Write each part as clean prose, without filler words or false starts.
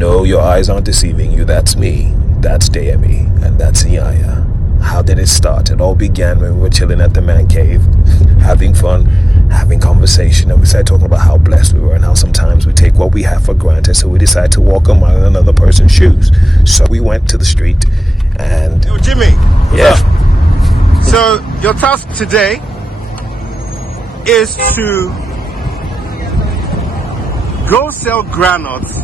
no, your eyes aren't deceiving you. That's me. That's Deyemi. And that's Iyanya. How did it start? It all began when we were chilling at the man cave, having fun, having conversation, and we started talking about how blessed we were and how sometimes we take what we have for granted, so we decided to walk a mile in another person's shoes. So we went to the street and... Yo, Jimmy. Yeah. So your task today is to go sell groundnuts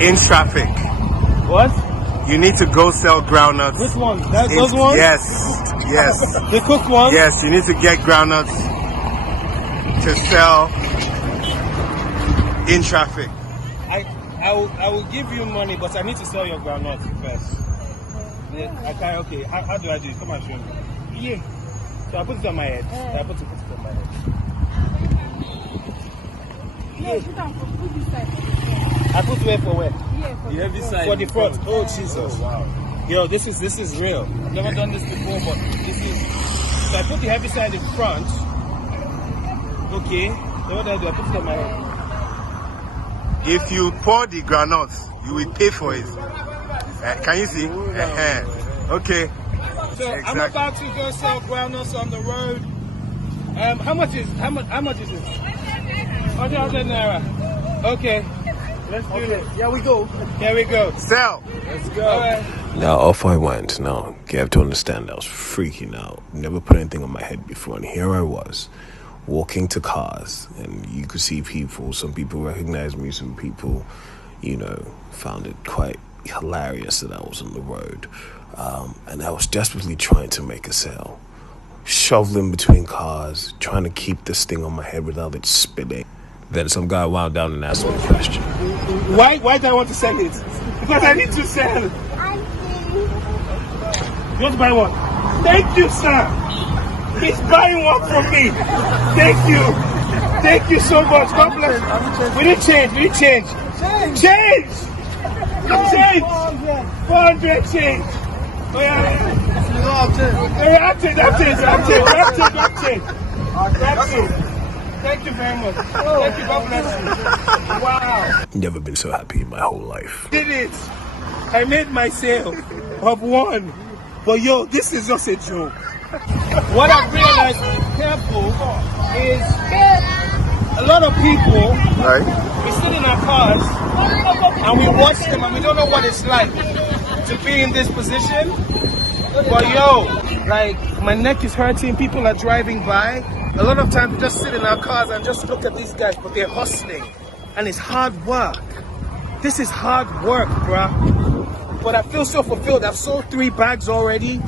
in traffic. What? You need to go sell groundnuts. Which one? Those ones? Yes. The cooked ones? Yes, you need to get groundnuts to sell in traffic. I will give you money, but I need to sell your groundnuts first. Yeah, okay. How do I do it? Come and show me. Yeah. So I put it on my head. I put it on my head. Yeah, put this side. I put where for where? Yeah, for the heavy side. For the front. Oh Jesus! Oh, wow. Yo, this is real. I've never done this before, but this is. So I put the heavy side in front. Okay. So what do I do? I put it on my head. If you pour the groundnuts, you will pay for it. Can you see? Okay. So exactly. I'm about to go sell groundnuts on the road. How much is it? 100 naira. Okay. Let's do it. Here we go. Here we go. Sell. Let's go. All right. Now off I went. Now you have to understand, I was freaking out. Never put anything on my head before, and here I was, walking to cars, and you could see people. Some people recognized me. Some people, found it quite hilarious that I was on the road, and I was desperately trying to make a sale, shoveling between cars, trying to keep this thing on my head without it spinning. Then some guy wound down and asked me a question. Why do I want to sell it? Because I need to sell. You want to buy one? Thank you, sir. He's buying one for me. Thank you. Thank you so much. God bless. We need change. Change. 400 change. Oh yeah. That's it. Thank you very much. Thank you. God bless you. Wow. Never been so happy in my whole life. Did it. I made my sale of one. But yo, this is just a joke. What I've realized, careful, is a lot of people, we sit in our cars and we watch them and we don't know what it's like to be in this position. But yo, like my neck is hurting, people are driving by. A lot of times we just sit in our cars and just look at these guys, but they're hustling. And it's hard work. This is hard work, bruh. But I feel so fulfilled. I've sold 3 bags already,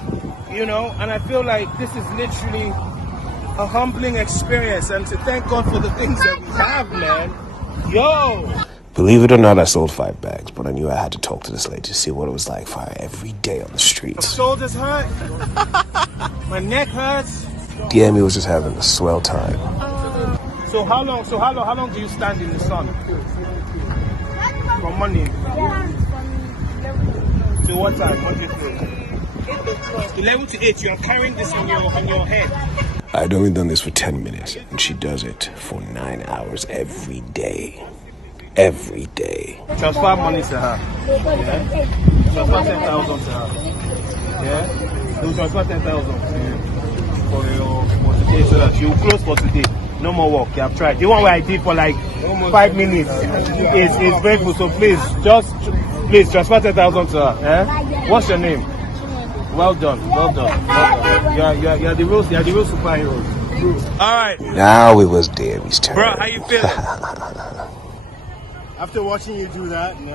and I feel like this is literally a humbling experience. And to thank God for the things that we have, man. Yo! Believe it or not, I sold 5 bags, but I knew I had to talk to this lady to see what it was like for her every day on the streets. My shoulders hurt. My neck hurts. Deyemi was just having a swell time. So how long do you stand in the sun? From morning. So what time? What do you think? 11 to 8. You're carrying this on your head. I'd only done this for 10 minutes, and she does it for 9 hours every day. Every day. Transfer money to her. Yeah? Transfer 10,000 to her. Yeah? You transfer 10,000 for today, so that she'll close for today. No more work. You have tried. The one where I did for like 5 minutes is very good. So please transfer 10,000 to her. Eh? What's your name? Well done. You're the real superhero. All right. Now it was Deyemi's turn. Bro, how you feeling? After watching you do that, no.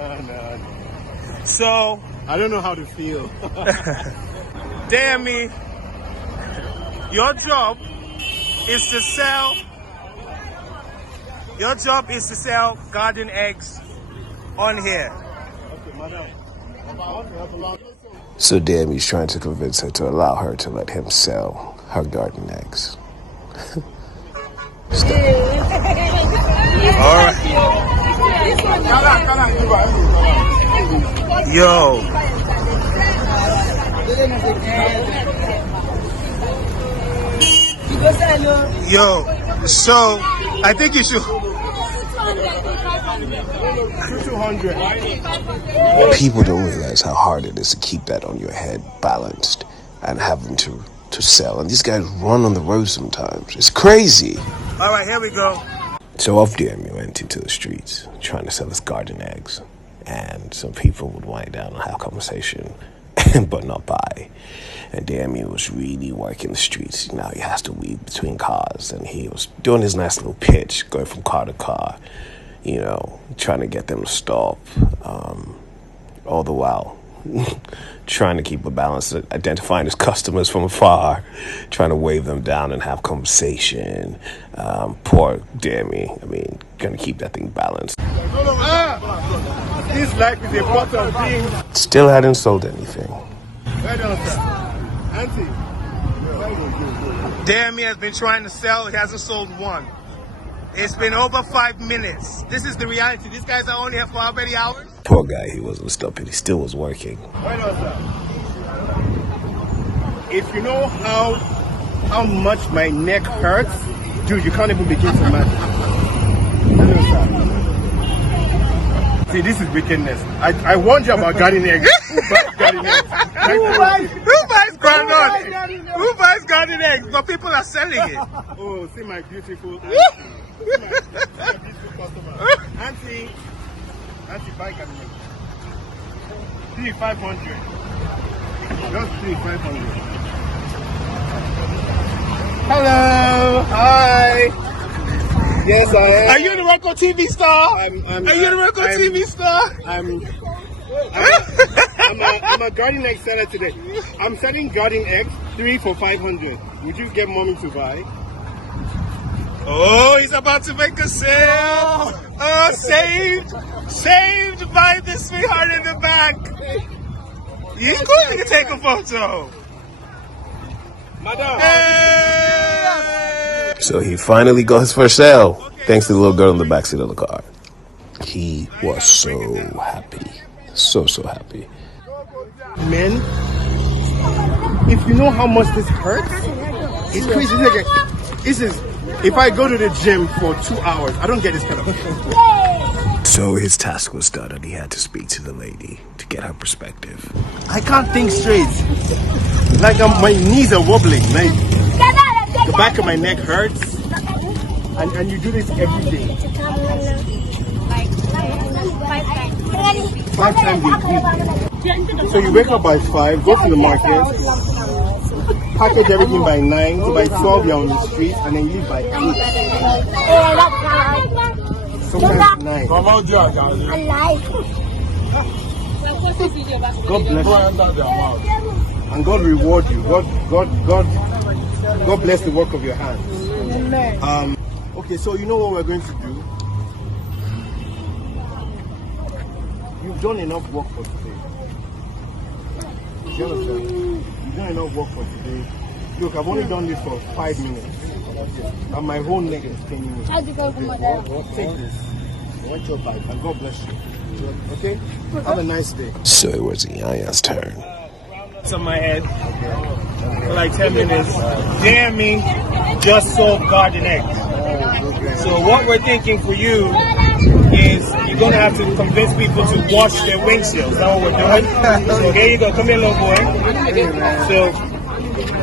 So I don't know how to feel. Deyemi, your job is to sell garden eggs on here. Okay, madam. So Deyemi's trying to convince her to allow her to let him sell her garden eggs. All right. Yo. So I think you should. 200. People don't realize how hard it is to keep that on your head balanced and having to sell. And these guys run on the road sometimes. It's crazy. All right, here we go. So off Deyemi went into the streets trying to sell his garden eggs. And some people would wind down and have a conversation, but not buy. And Deyemi was really working the streets. Now he has to weave between cars. And he was doing his nice little pitch, going from car to car, trying to get them to stop. All the while trying to keep a balance, identifying his customers from afar, trying to wave them down and have conversation. Poor Deyemi. Gonna keep that thing balanced. This life is a pot of beans. Still hadn't sold anything. Well done, sir. Auntie. Deyemi has been trying to sell. He hasn't sold one. It's been over 5 minutes. This is the reality. These guys are only here for how many hours? Poor guy, he wasn't stopping. He still was working. Well done, sir. If you know how much my neck hurts, dude, you can't even begin to imagine. Well done, sir. See, this is wickedness. I warned you about garden eggs. Who buys garden eggs? Who buys groundnut? Who buys garden eggs? But people are selling it. Oh, see my beautiful auntie. See my beautiful customer. Auntie, buy garden eggs. 3,500. Just 3,500. Hello. Hi. Yes, I am. Are you the record TV star? Are you the record TV star? I'm a garden egg seller today. I'm selling garden eggs, 3 for 500. Would you get mommy to buy? Oh, he's about to make a sale. Oh, saved by the sweetheart in the back. He's going to take a photo. Madam. Hey! So he finally got his first sale, thanks to the little girl in the backseat of the car. He was so happy. So happy. Men, if you know how much this hurts, it's crazy. This is, if I go to the gym for 2 hours, I don't get this kind of pain. So his task was done and he had to speak to the lady to get her perspective. I can't think straight. Like my knees are wobbling. Like the back of my neck hurts. And you do this every day. 5 times a week. So you wake up by 5, go to the market, package everything by 9, so by 12 you're on the street, and then you leave by 8. Sometimes 9. God bless you. And God reward you. God bless the work of your hands. Okay, so you know what we're going to do? You've done enough work for today. You understand? You've done enough work for today. Look, I've only done this for 5 minutes. And my whole neck is paining me. Take this. And God bless you. Okay? Have a nice day. So it was Iyanya's turn. It's on my head for like 10 minutes. Deyemi just sold garden eggs. So what we're thinking for you is you're going to have to convince people to wash their windshields. Is that what we're doing? So here you go. Come here, little boy. So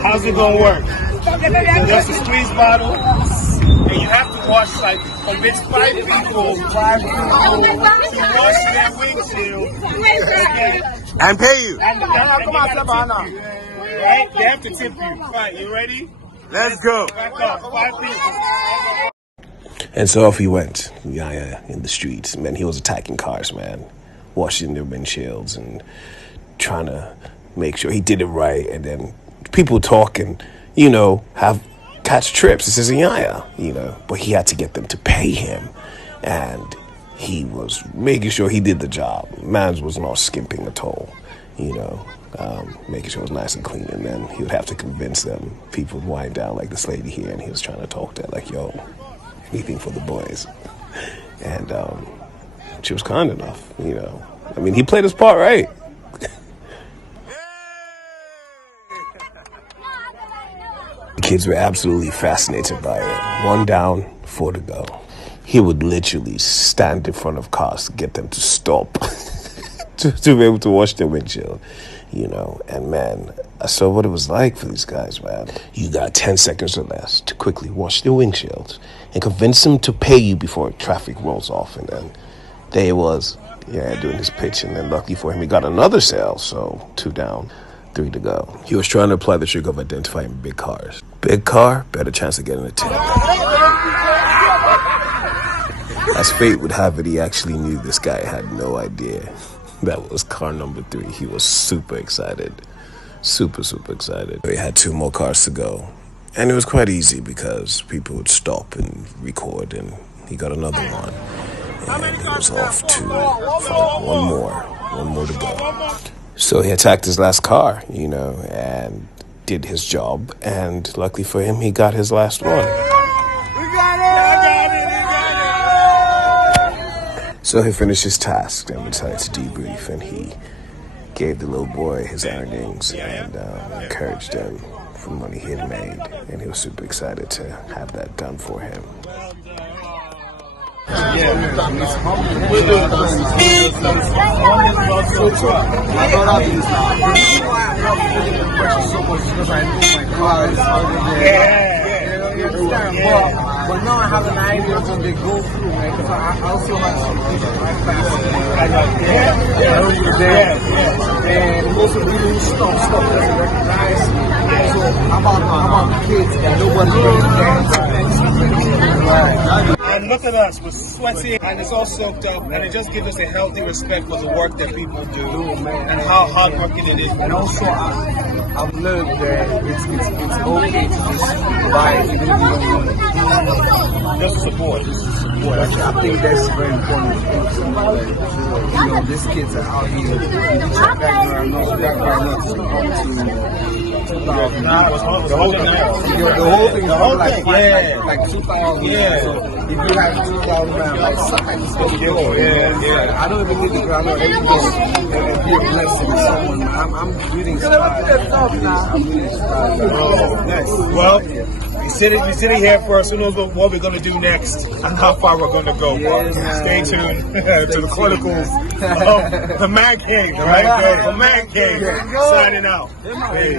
how's it going to work? So just a squeeze bottle. And you have to convince 5 people to wash their windshield. Okay? And pay you. And they have to tip you. Right, you ready? Let's go. Back up. 5 people. And so off he went, Iyanya, in the streets. Man, he was attacking cars, man. Washing their windshields and trying to make sure he did it right. And then people talk and, catch trips. This is Iyanya, But he had to get them to pay him. And he was making sure he did the job. Mans was not skimping at all, making sure it was nice and clean. And then he would have to convince them. People would wind down like this lady here, and he was trying to talk to her like, yo, anything for the boys. And she was kind enough, he played his part right. The kids were absolutely fascinated by it. 1 down, 4 to go. he would literally stand in front of cars to get them to stop to be able to wash their windshield, you know. And man, I saw what it was like for these guys, man. You got 10 seconds or less to quickly wash their windshields and convince them to pay you before traffic rolls off. And then there he was, doing his pitch. And then luckily for him, he got another sale. So 2 down, 3 to go. He was trying to apply the trick of identifying big cars. Big car, better chance of getting a tip. As fate would have it, he actually knew this guy had no idea that was car number 3. He was super excited. Super excited. He had 2 more cars to go. And it was quite easy because people would stop and record, and he got another one. And he was off to find one more to go. So he attacked his last car, you know, and did his job. And luckily for him, he got his last one. So he finished his task and decided to debrief, and he gave the little boy his earnings and encouraged him for the money he had made, and he was super excited to have that done for him. But now I have an idea of what they go through, right? Because I also have some people in my class. And most of them stuff doesn't recognize me. So how about the kids that nobody really And look at us, we're sweaty and it's all soaked up, and it just gives us a healthy respect for the work that people do and how hardworking it is. And also, I've learned that it's okay to just buy even if you don't want it. Just support. Actually, I think that's very important. You know, these kids are out here. Check background, no background, nothing. The whole thing. Like 2,000. Yeah. So if you have 2,000 like I don't even need the ground. They can just be a blessing to someone. I'm reading Well, you're sitting here for us. Who knows what we're going to do next and how far we're going to go. Stay tuned to the Chronicles of the Man King, right? The Man King signing out. Very